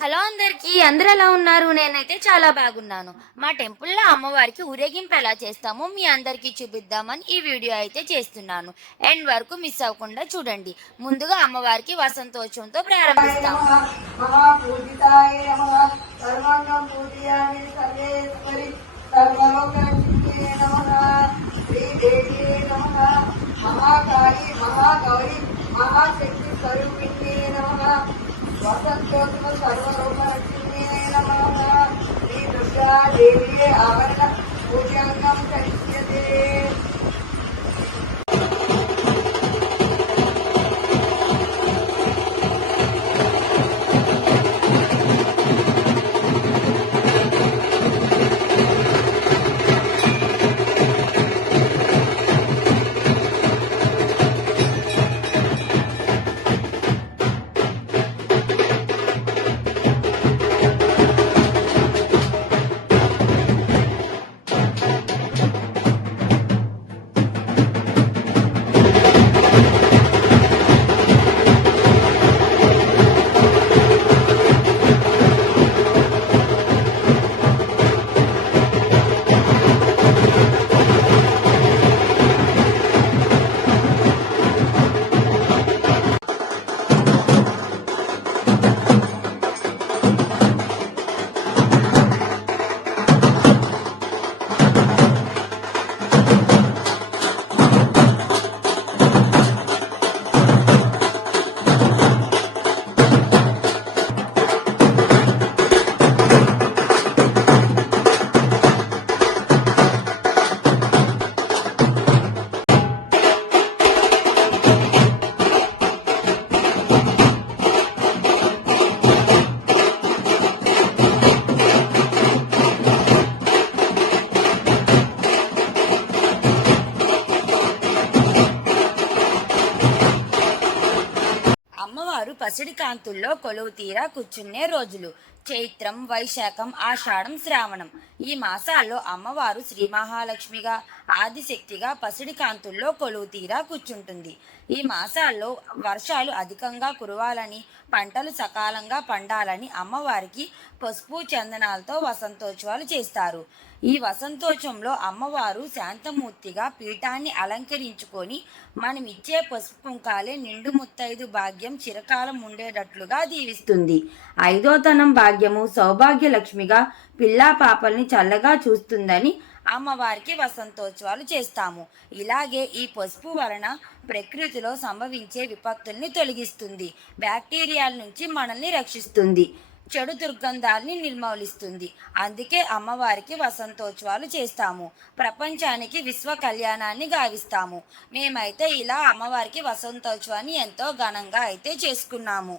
Hello అందరికీ, అందరూ ఎలా ఉన్నారు? నేనైతే చాలా బాగున్నాను. మా టెంపుల్లో అమ్మవారికి ఊరేగింపు ఎలా చేస్తామో మీ అందరికీ చూపిద్దామని ఈ వీడియో అయితే చేస్తున్నాను. ఎండ్ వరకు మిస్ అవ్వకుండా చూడండి. ముందుగా అమ్మవారికి వసంతోత్సవంతో ప్రారంభిస్తాము. वसंतोत्सव सर्वरूपलक्ष्म्यै नमः। श्री दुर्गा देवी आवरण पूजांगं करिष्यते। అమ్మవారు పసిడి కాంతుల్లో కొలువు తీరా కూర్చునే రోజులు చైత్రం, వైశాఖం, ఆషాఢం, శ్రావణం. ఈ మాసాల్లో అమ్మవారు శ్రీ మహాలక్ష్మిగా, ఆదిశక్తిగా పసిడి కాంతుల్లో కొలువు తీరా కూర్చుంటుంది. ఈ మాసాల్లో వర్షాలు అధికంగా కురవాలని, పంటలు సకాలంగా పండాలని అమ్మవారికి పసుపు చందనాలతో వసంతోత్సవాలు చేస్తారు. ఈ వసంతోత్సవంలో అమ్మవారు శాంతమూర్తిగా పీఠాన్ని అలంకరించుకొని మనమిచ్చే పసుపు కుంకాలే నిండు ముత్తైదు భాగ్యం చిరకాలం ఉండేటట్లుగా దీవిస్తుంది. ఐదోతనం భాగ్యము సౌభాగ్య లక్ష్మిగా పిల్లా పాపల్ని చల్లగా చూస్తుందని అమ్మవారికి వసంతోత్సవాలు చేస్తాము. ఇలాగే ఈ పసుపు వలన ప్రకృతిలో సంభవించే విపత్తుల్ని తొలగిస్తుంది, బ్యాక్టీరియాల నుంచి మనల్ని రక్షిస్తుంది, చెడు దుర్గంధాల్ని నిర్మూలిస్తుంది. అందుకే అమ్మవారికి వసంతోత్సవాలు చేస్తాము. ప్రపంచానికి విశ్వ కళ్యాణాన్ని గావిస్తాము. మేమైతే ఇలా అమ్మవారికి వసంతోత్సవాన్ని ఎంతో ఘనంగా అయితే చేసుకున్నాము.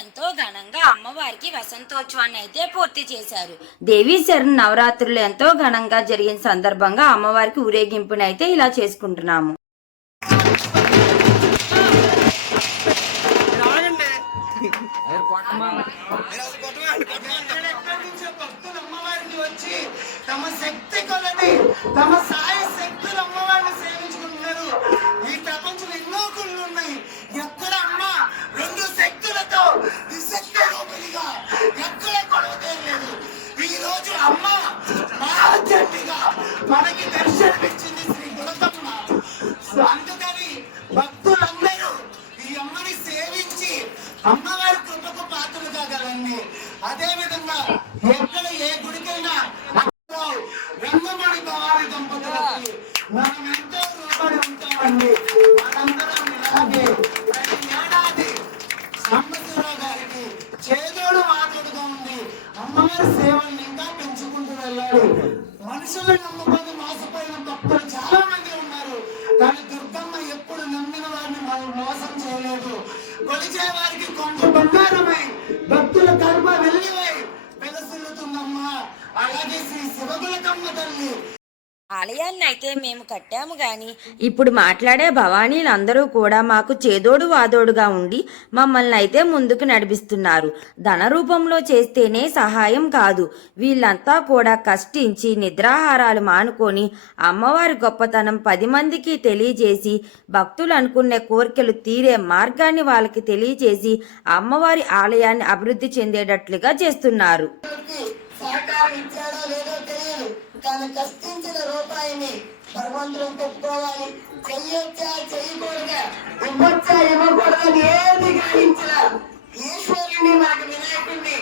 ఎంతో ఘనంగా అమ్మవారికి వసంతోత్సవాన్ని అయితే పూర్తి చేశారు. దేవీ శరణ్ నవరాత్రులు ఎంతో ఘనంగా జరిగిన సందర్భంగా అమ్మవారికి ఊరేగింపుని అయితే ఇలా చేసుకుంటున్నాము. తమ శక్తి కొలది తమ సాయ శక్తులు అమ్మవారిని సేవించుకుంటున్నారు. ఈ ప్రపంచంలో ఎన్నో గుళ్ళు ఉన్నాయి. ఎక్కడ అమ్మ రెండు శక్తులతో నిశక్తి రూపిణిగా ఎక్కడ కొలువు తీరలేదు. ఈ రోజు అమ్మ మహాచండిగా మనకి దర్శనమిచ్చింది శ్రీ గుణతమ్మ. అందుకని భక్తులందరూ ఈ అమ్మని సేవించి అమ్మవారి కృపకు పాత్రలు కాగలండి. అదే విధంగా ఎక్కడ ఏ గుడికైనా రంగమణి భవాని దంపతులకి మనం ఎంతో రూపడి ఉంటామండి. మనందరం ఇలాగే ప్రతి ఏడాది సంబశివరావు గారికి చేదోడు వాదోడుగా ఉంది అమ్మవారి సేవల్ని ఇంకా పెంచుకుంటూ వెళ్ళాలి. మనుషులు నమ్ముకొని మోసపోయిన భక్తులు చాలా మంది ఉన్నారు, కానీ దుర్గమ్మ ఎప్పుడు నమ్మిన వారిని మోసం చేయలేదు. కొలిచే వారికి కొండ బంగారమై భక్తుల కర్మ వెళ్ళివై వెలసిల్లుతుందమ్మ. అలాగే శ్రీ శివగులకమ్మ తల్లి ఆలయాన్ని అయితే మేము కట్టాము గాని ఇప్పుడు మాట్లాడే భవానీలందరూ కూడా మాకు చేదోడు వాదోడుగా ఉండి మమ్మల్ని అయితే ముందుకు నడిపిస్తున్నారు. ధన రూపంలో చేస్తేనే సహాయం కాదు, వీళ్ళంతా కూడా కష్టించి నిద్రాహారాలు మానుకొని అమ్మవారి గొప్పతనం 10 మందికి తెలియజేసి భక్తులు అనుకునే కోరికలు తీరే మార్గాన్ని వాళ్ళకి తెలియజేసి అమ్మవారి ఆలయాన్ని అభివృద్ధి చెందేటట్లుగా చేస్తున్నారు. సహకారం ఇచ్చాడో లేదో తెలియదు, కానీ కష్టించిన రూపాయిని భగవంతుడు పెట్టుకోవాలి. చెయ్యొచ్చా చెయ్యకూడదా, ఇవ్వచ్చా ఇవ్వకూడదని ఏది గ్రహించిన ఈశ్వరుని మనకు వినాయకుడిని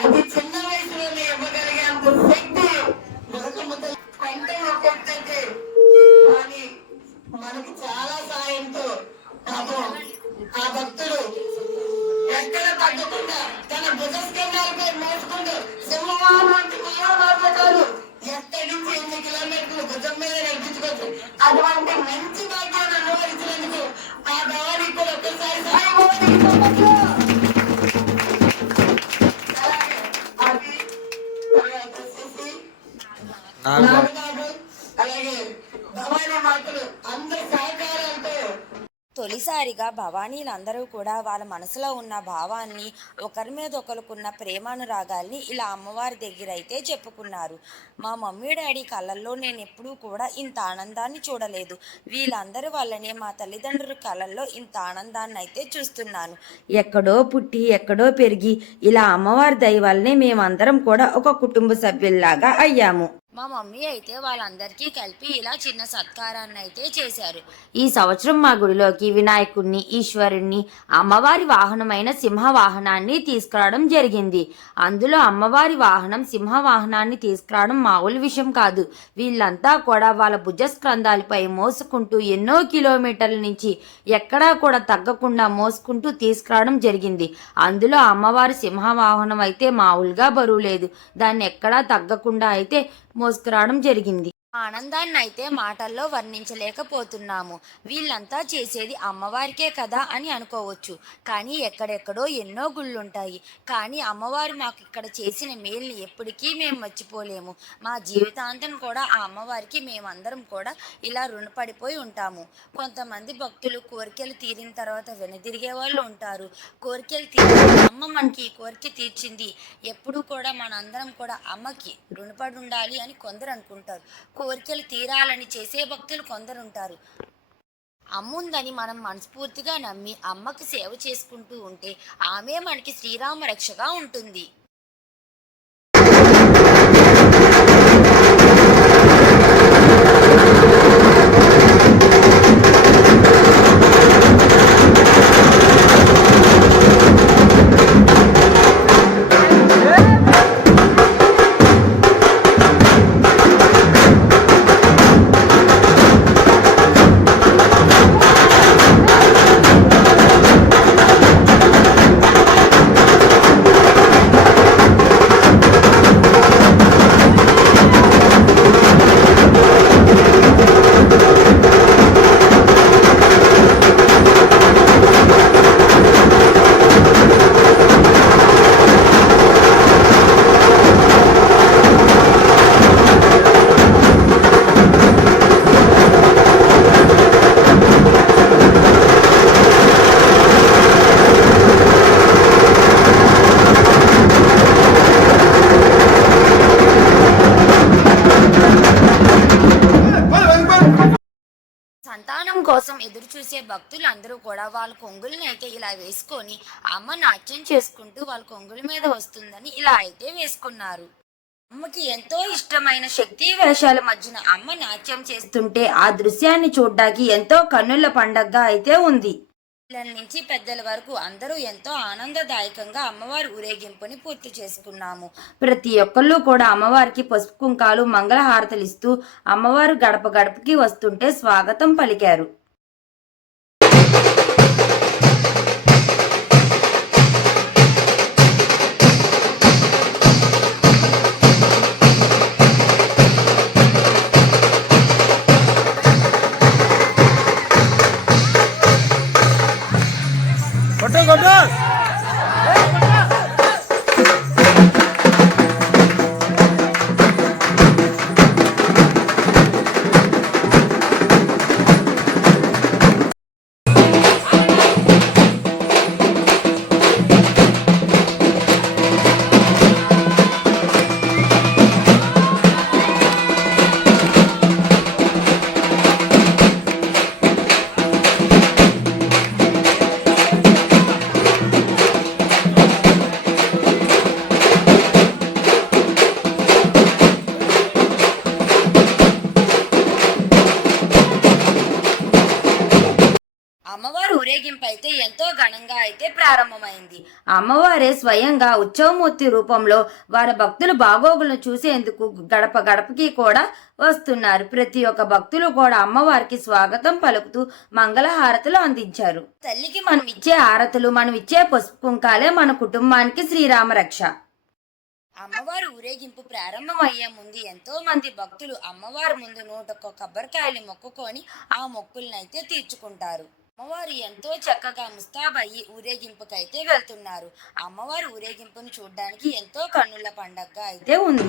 అది చిన్న వయసులోనే ఇవ్వగలిగేంత శక్తి బతుకమ్మతో అంటే ఒక్కొక్కటి. కానీ మనకి చాలా సాయంతో పాపం ఆ భక్తుడు ఎక్కడ తగ్గకుండా తన భుజస్కంధాలపై మోసుకుంటూ సింహవాహనానికి కాదు ఎక్కడి నుంచి 8 కిలోమీటర్లు భుజం మీద నడిపించుకోవచ్చు. అటువంటి మంచి భాగ్యాన్ని అనుభవించినందుకు ఆ భవానికి కూడా ఒక్కసారి అలాగే అది అలాగే భవానీ మాటలు అందరి సహకారాలతో తొలిసారిగా భవానీలందరూ కూడా వాళ్ళ మనసులో ఉన్న భావాన్ని, ఒకరి మీద ఒకరికున్న ప్రేమానురాగాల్ని ఇలా అమ్మవారి దగ్గర అయితే చెప్పుకున్నారు. మా మమ్మీ డాడీ కళ్ళల్లో నేను ఎప్పుడూ కూడా ఇంత ఆనందాన్ని చూడలేదు. వీళ్ళందరి వల్లనే మా తల్లిదండ్రుల కళ్ళల్లో ఇంత ఆనందాన్ని అయితే చూస్తున్నాను. ఎక్కడో పుట్టి ఎక్కడో పెరిగి ఇలా అమ్మవారి దయ వల్లనే మేమందరం కూడా ఒక కుటుంబ సభ్యుల్లాగా అయ్యాము. మా మమ్మీ అయితే వాళ్ళందరికీ కలిపి ఇలా చిన్న సత్కారాన్ని అయితే చేశారు. ఈ సంవత్సరం మా గుడిలోకి వినాయకుడిని, ఈశ్వరుణ్ణి, అమ్మవారి వాహనమైన సింహవాహనాన్ని తీసుకురావడం జరిగింది. అందులో అమ్మవారి వాహనం సింహవాహనాన్ని తీసుకురావడం మామూలు విషయం కాదు. వీళ్ళంతా కూడా వాళ్ళ భుజస్కంధాలపై మోసుకుంటూ ఎన్నో కిలోమీటర్ల నుంచి ఎక్కడా కూడా తగ్గకుండా మోసుకుంటూ తీసుకురావడం జరిగింది. అందులో అమ్మవారి సింహవాహనం అయితే మామూలుగా బరువు లేదు, దాన్ని ఎక్కడా తగ్గకుండా అయితే మోసుకురావడం జరిగింది. ఆనందాన్ని అయితే మాటల్లో వర్ణించలేకపోతున్నాము. వీళ్ళంతా చేసేది అమ్మవారికే కదా అని అనుకోవచ్చు, కానీ ఎక్కడెక్కడో ఎన్నో గుళ్ళుంటాయి. కానీ అమ్మవారు మాకు ఇక్కడ చేసిన మేల్ని ఎప్పటికీ మేము మర్చిపోలేము. మా జీవితాంతం కూడా ఆ అమ్మవారికి మేమందరం కూడా ఇలా రుణపడిపోయి ఉంటాము. కొంతమంది భక్తులు కోరికలు తీరిన తర్వాత వెనుదిరిగే వాళ్ళు ఉంటారు. కోరికలు అమ్మ మనకి ఈ కోరిక తీర్చింది, ఎప్పుడు కూడా మనందరం కూడా అమ్మకి రుణపడి ఉండాలి అని కొందరు అనుకుంటారు. కోరికలు తీరాలని చేసే భక్తులు కొందరుంటారు. అమ్ముందని మనం మనస్ఫూర్తిగా నమ్మి అమ్మకి సేవ చేసుకుంటూ ఉంటే ఆమె మనకి శ్రీరామ రక్షగా ఉంటుంది. సంతానం కోసం ఎదురు చూసే భక్తులందరూ కూడా వాళ్ళ కొంగుల్ని అయితే ఇలా వేసుకొని అమ్మ నాట్యం చేసుకుంటూ వాళ్ళ కొంగుల మీద వస్తుందని ఇలా అయితే వేసుకున్నారు. అమ్మకి ఎంతో ఇష్టమైన శక్తి వేషాల మధ్యన అమ్మ నాట్యం చేస్తుంటే ఆ దృశ్యాన్ని చూడ్డానికి ఎంతో కన్నుల పండగగా అయితే ఉంది. పిల్లల నుంచి పెద్దల వరకు అందరూ ఎంతో ఆనందదాయకంగా అమ్మవారి ఊరేగింపుని పూర్తి చేసుకున్నాము. ప్రతి ఒక్కళ్ళు కూడా అమ్మవారికి పసుపు కుంకాలు మంగళహారతలు ఇస్తూ అమ్మవారు గడప గడపకి వస్తుంటే స్వాగతం పలికారు. అయితే ఎంతో ఘనంగా అయితే ప్రారంభమైంది. అమ్మవారే స్వయంగా ఉత్సవమూర్తి రూపంలో వారి భక్తుల బాగోగులను చూసేందుకు గడప గడపకి కూడా వస్తున్నారు. ప్రతి ఒక్క భక్తులు కూడా అమ్మవారికి స్వాగతం పలుకుతూ మంగళహారతులు అందించారు. తల్లికి మనం ఇచ్చే హారతులు, మనం ఇచ్చే పసుపు కుంకాలే మన కుటుంబానికి శ్రీరామ రక్ష. అమ్మవారి ఊరేగింపు ప్రారంభమయ్యే ముందు ఎంతో మంది భక్తులు అమ్మవారి ముందు 101 కొబ్బరికాయలు మొక్కుకొని ఆ మొక్కులనైతే తీర్చుకుంటారు. అమ్మవారు ఎంతో చక్కగా ముస్తాబయ్యి ఊరేగింపుకైతే వెళ్తున్నారు. అమ్మవారి ఊరేగింపును చూడడానికి ఎంతో కన్నుల పండగగా అయితే ఉంది.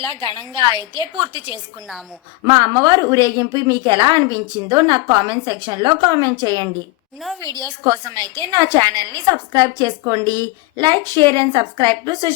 ఇలా ఘనంగా అయితే పూర్తి చేసుకున్నాము. మా అమ్మవారి ఊరేగింపు మీకు ఎలా అనిపించిందో నాకు కామెంట్ సెక్షన్ లో కామెంట్ చేయండి. ఎన్నో వీడియోస్ కోసం అయితే నా ఛానల్ ని సబ్స్క్రైబ్ చేసుకోండి. Like, share and subscribe to